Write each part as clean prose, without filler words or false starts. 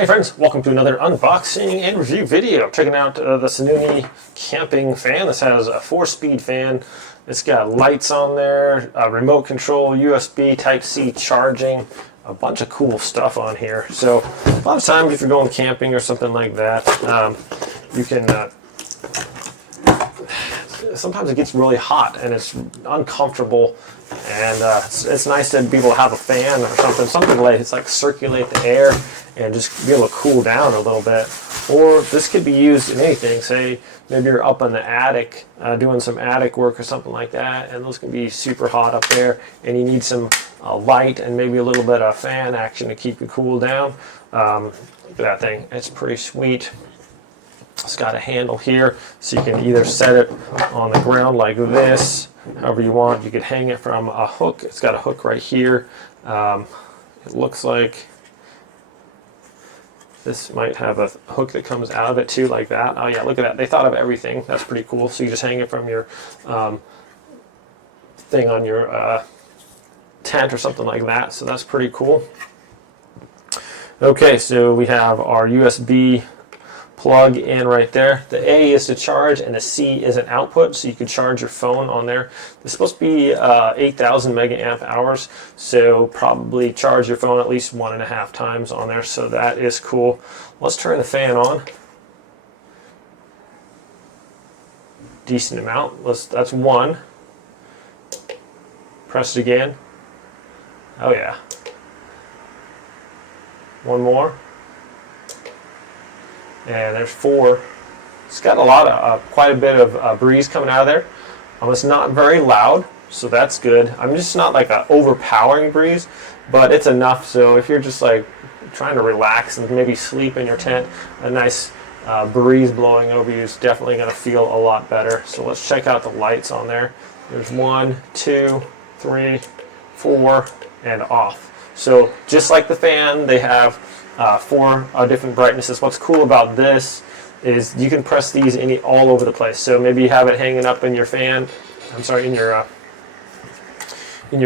Hey friends, welcome to another unboxing and review video. Checking out the Sununi camping fan. This has a 4-speed fan. It's got lights on there, remote control, USB Type-C charging, a bunch of cool stuff on here. So a lot of times if you're going camping or something like that, you can sometimes it gets really hot and it's uncomfortable, and it's nice to be able to have a fan or something like it's like circulate the air and just be able to cool down a little bit. Or this could be used in anything. Say maybe you're up in the attic doing some attic work or something like that, and those can be super hot up there, and you need some light and maybe a little bit of fan action to keep you cool down. Look at that thing, it's pretty sweet. It's got a handle here, so you can either set it on the ground like this, however you want. You could hang it from a hook. It's got a hook right here. It looks like this might have a hook that comes out of it too, like that. Oh yeah, look at that. They thought of everything. That's pretty cool. So you just hang it from your thing on your tent or something like that. So that's pretty cool. Okay, so we have our USB plug in right there. The A is to charge and the C is an output, so you can charge your phone on there. It's supposed to be 8,000 megaamp hours, so probably charge your phone at least 1.5 times on there, so that is cool. Let's turn the fan on. Decent amount. That's one. Press it again. Oh yeah. One more. And there's 4. It's got a lot of quite a bit of breeze coming out of there. It's not very loud, so that's good. I'm just not like an overpowering breeze, but it's enough. So if you're just like trying to relax and maybe sleep in your tent, a nice breeze blowing over you is definitely going to feel a lot better. So let's check out the lights on there. There's 1, 2, 3, 4, and off. So just like the fan, they have 4 different brightnesses. What's cool about this is you can press these all over the place. So maybe you have it hanging up in your fan, in your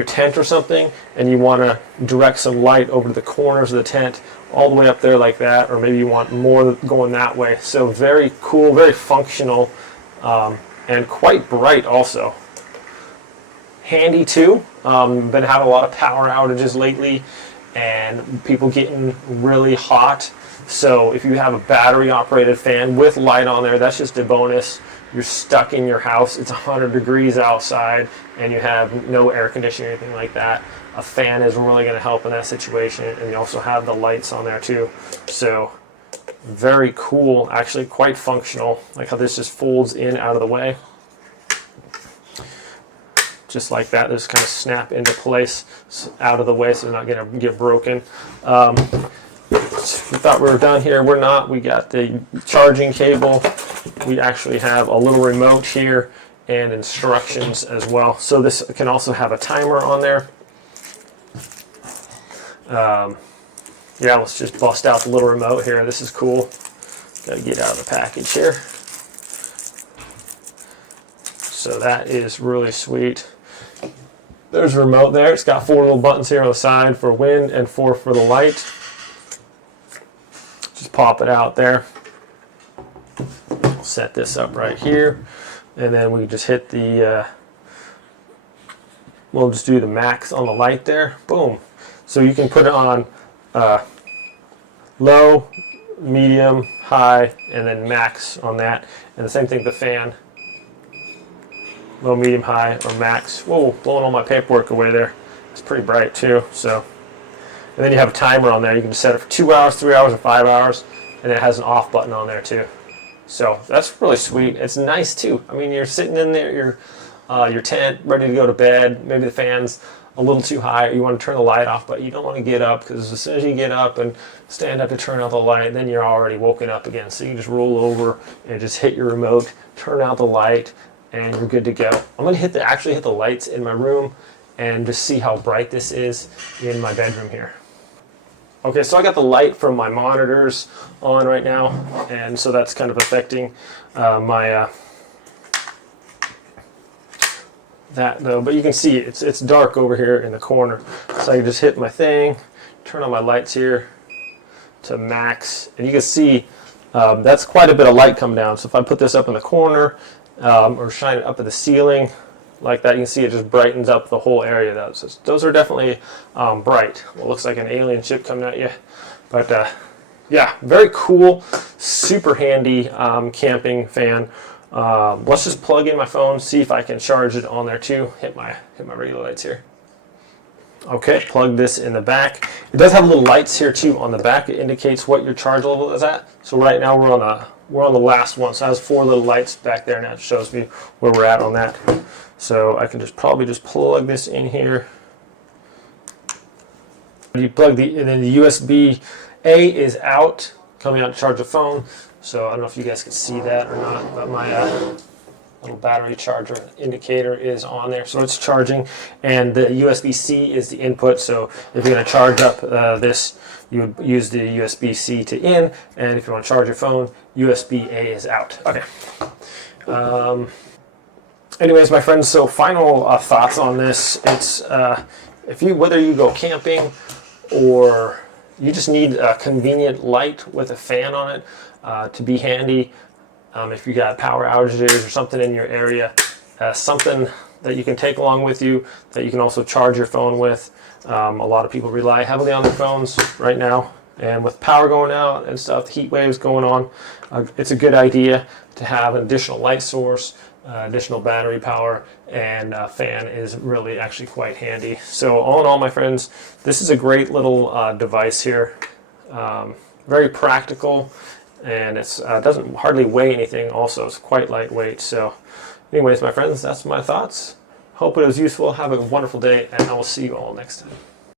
tent or something, and you want to direct some light over to the corners of the tent all the way up there like that, or maybe you want more going that way. So very cool, very functional, and quite bright also. Handy too. Been having a lot of power outages lately and people getting really hot. So if you have a battery operated fan with light on there, that's just a bonus. You're stuck in your house, it's 100 degrees outside, and you have no air conditioning or anything like that. A fan is really going to help in that situation, and you also have the lights on there too. So very cool, actually quite functional. Like how this just folds in out of the way. Just like that, just kind of snap into place out of the way so it's not going to get broken. We thought we were done here. We're not. We got the charging cable. We actually have a little remote here and instructions as well. So this can also have a timer on there. Yeah, let's just bust out the little remote here. This is cool. Got to get out of the package here. So that is really sweet. There's a remote there. It's got 4 little buttons here on the side for wind and 4 for the light. Just pop it out there. Set this up right here. And then we just hit the, we'll just do the max on the light there. Boom. So you can put it on low, medium, high, and then max on that. And the same thing with the fan. Low, medium, high, or max. Whoa, blowing all my paperwork away there. It's pretty bright too. So, and then you have a timer on there. You can just set it for 2 hours, 3 hours, or 5 hours, and it has an off button on there too. So that's really sweet. It's nice too. I mean, you're sitting in there, your tent, ready to go to bed. Maybe the fan's a little too high, or you want to turn the light off, but you don't want to get up, because as soon as you get up and stand up to turn out the light, then you're already woken up again. So you can just roll over and just hit your remote, turn out the light, and you're good to go. I'm going to actually hit the lights in my room and just see how bright this is in my bedroom here. Okay, so I got the light from my monitors on right now, and so that's kind of affecting my that though. But you can see it's dark over here in the corner, so I can just hit my thing, turn on my lights here. to max, and you can see that's quite a bit of light coming down. So if I put this up in the corner or shine it up at the ceiling like that, you can see it just brightens up the whole area. Those are definitely bright. Well, it looks like an alien ship coming at you. But yeah, very cool, super handy camping fan. Let's just plug in my phone, see if I can charge it on there too. Hit my regular lights here. Okay, plug this in the back. It does have little lights here too on the back. It indicates what your charge level is at. So right now we're on the last one. So it has 4 little lights back there, and that shows me where we're at on that. So I can probably just plug this in here. You plug and then the USB-A is out, coming out to charge the phone. So I don't know if you guys can see that or not, but my little battery charger indicator is on there, so it's charging. And the USB-C is the input, so if you're going to charge up this, you would use the USB-C to in, and if you want to charge your phone, USB-A is out. Okay. Anyways, my friends, so final thoughts on this. It's whether you go camping or you just need a convenient light with a fan on it to be handy. If you got power outages or something in your area, something that you can take along with you that you can also charge your phone with. A lot of people rely heavily on their phones right now, and with power going out and stuff, the heat waves going on, it's a good idea to have an additional light source, additional battery power, and a fan is really actually quite handy. So all in all, my friends, this is a great little device here. Very practical. And it doesn't hardly weigh anything. Also, it's quite lightweight. So anyways, my friends, that's my thoughts. Hope it was useful. Have a wonderful day, and I will see you all next time.